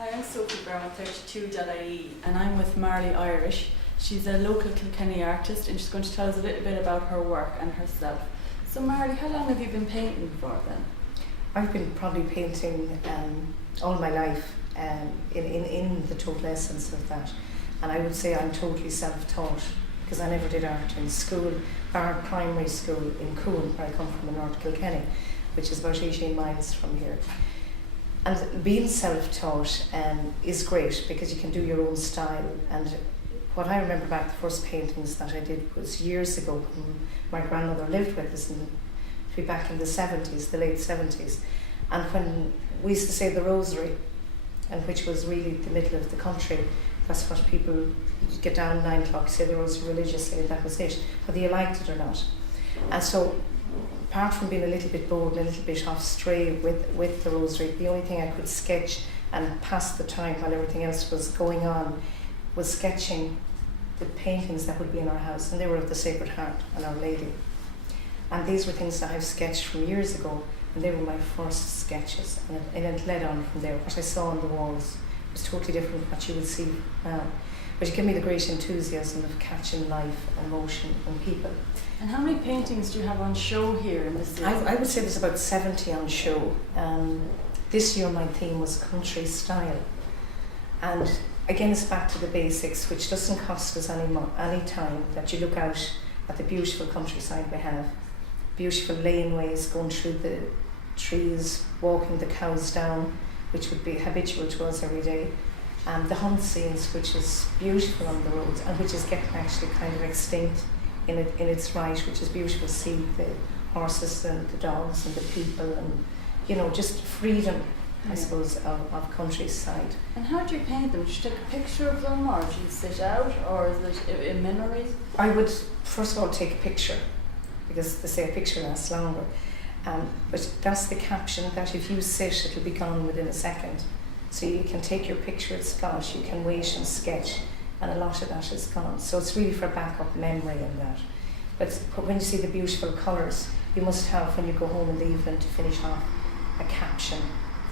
Hi, I'm Sophie Brown, 32.ie, and I'm with Marley Irish. She's a local Kilkenny artist and she's going to tell us a little bit about her work and herself. So Marley, how long have you been painting for then? I've been probably painting all my life in the total essence of that. And I would say I'm totally self-taught because I never did art in school, bar primary school in Coon, where I come from in North Kilkenny, which is about 18 miles from here. And being self-taught is great because you can do your own style. And what I remember back, the first paintings that I did was years ago when my grandmother lived with us, back in the 70s, the late 70s. And when we used to say the rosary, and which was really the middle of the country, that's what people get down at 9 o'clock, say the rosary religiously, and that was it, whether you liked it or not. And so, apart from being a little bit bold and a little bit off stray with the rosary, the only thing I could sketch and pass the time while everything else was going on was sketching the paintings that would be in our house, and they were of the Sacred Heart and Our Lady. And these were things that I've sketched from years ago, and they were my first sketches, and it led on from there. What I saw on the walls was totally different from what you would see now. But it gave me the great enthusiasm of catching life and motion and people. And how many paintings do you have on show here in this season? I would say there's about 70 on show. This year my theme was country style. And again, it's back to the basics, which doesn't cost us any time, that you look out at the beautiful countryside we have. Beautiful laneways going through the trees, walking the cows down, which would be habitual to us every day. The hunt scenes, which is beautiful on the roads and which is getting actually kind of extinct in its right, which is beautiful to see the horses and the dogs and the people and, just freedom, I suppose, of countryside. And how do you paint them? Do you take a picture of them, or do you sit out, or is it in memories? I would first of all take a picture, because they say a picture lasts longer. But that's the caption, that if you sit, it'll be gone within a second. So you can take your picture, it's gone, you can wait and sketch, and a lot of that is gone. So it's really for backup memory and that. But when you see the beautiful colours, you must have, when you go home in the evening to finish off, a caption,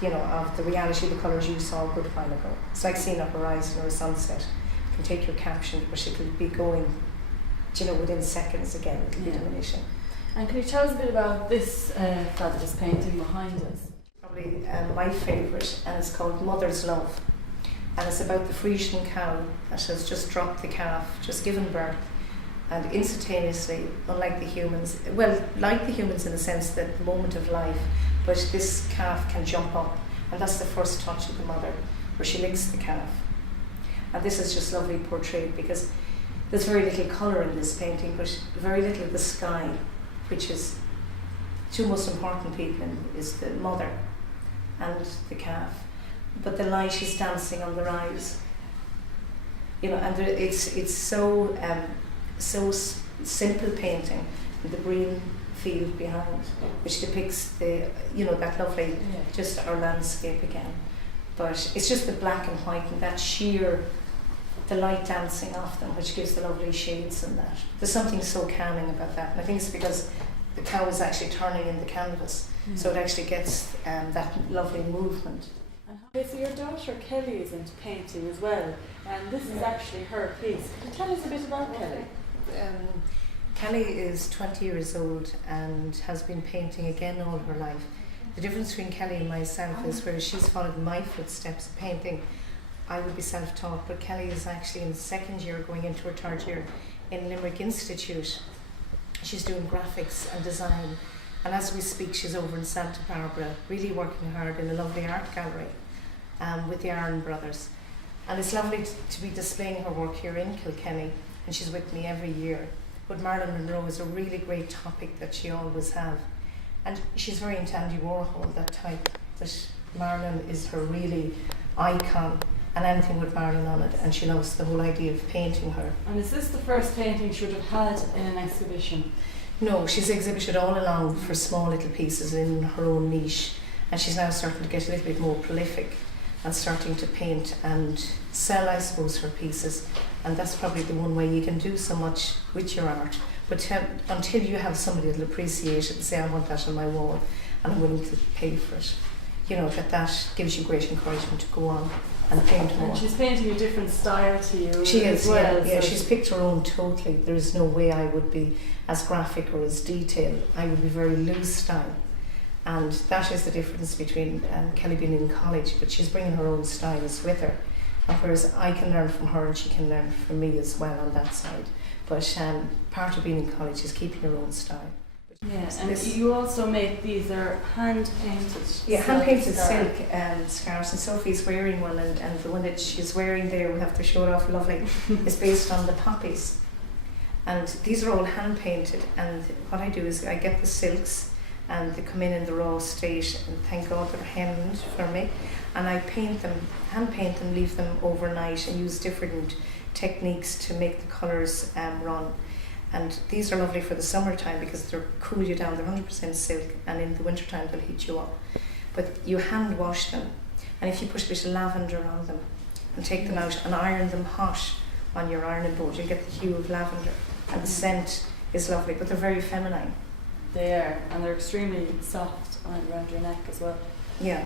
of the reality of the colours you saw a good while ago. It's like seeing a horizon or a sunset. You can take your caption, but it'll be going, within seconds again, it'll be diminishing. And can you tell us a bit about this fabulous painting behind us? Probably my favourite, and it's called Mother's Love. And it's about the Frisian cow that has just dropped the calf, just given birth, and instantaneously, unlike the humans, like the humans in the sense that the moment of life, but this calf can jump up, and that's the first touch of the mother, where she licks the calf. And this is just lovely portrayed, because there's very little colour in this painting, but very little of the sky, which is two most important people is the mother and the calf. But the light is dancing on the rise, and it's so simple painting, and the green field behind, which depicts that lovely, just our landscape again. But it's just the black and white and that sheer, the light dancing off them, which gives the lovely shades and that. There's something so calming about that, and I think it's because the cow is actually turning in the canvas, so it actually gets that lovely movement. Okay, so your daughter Kelly is into painting as well, and this is actually her piece. Can you tell us a bit about Kelly? Kelly is 20 years old and has been painting again all her life. The difference between Kelly and myself is where she's followed my footsteps of painting. I would be self-taught, but Kelly is actually in the second year, going into her third year in Limerick Institute. She's doing graphics and design, and as we speak she's over in Santa Barbara, really working hard in a lovely art gallery with the Aaron brothers. And it's lovely to be displaying her work here in Kilkenny, and she's with me every year. But Marilyn Monroe is a really great topic that she always have, and she's very into Andy Warhol, that type, that Marilyn is her really icon, and anything with Marilyn on it, and she loves the whole idea of painting her. And is this the first painting she would have had in an exhibition? No, she's exhibited all along for small little pieces in her own niche, and she's now starting to get a little bit more prolific and starting to paint and sell, I suppose, her pieces. And that's probably the one way you can do so much with your art. But until you have somebody that'll appreciate it and say, I want that on my wall and I'm willing to pay for it, you know, that gives you great encouragement to go on and paint more. And she's painting a different style to you. She is, as well, yeah. so She's picked her own totally. There is no way I would be as graphic or as detailed. I would be very loose style. And that is the difference between Kelly being in college, but she's bringing her own styles with her. And whereas I can learn from her and she can learn from me as well on that side. But part of being in college is keeping your own style. Yes, and you also make these are hand painted. Yeah, hand painted silk scarves, and Sophie's wearing one, and the one that she's wearing there, we have to show it off lovely, is based on the poppies. And these are all hand painted, and what I do is I get the silks and they come in the raw state, and thank God they're hemmed for me, and I paint them, hand paint them, leave them overnight and use different techniques to make the colours run. And these are lovely for the summertime because they'll cool you down. They're 100% silk, and in the wintertime they'll heat you up. But you hand wash them, and if you put a bit of lavender on them and take them out and iron them hot on your ironing board, you'll get the hue of lavender, and the scent is lovely, but they're very feminine. They are, and they're extremely soft around your neck as well. Yeah,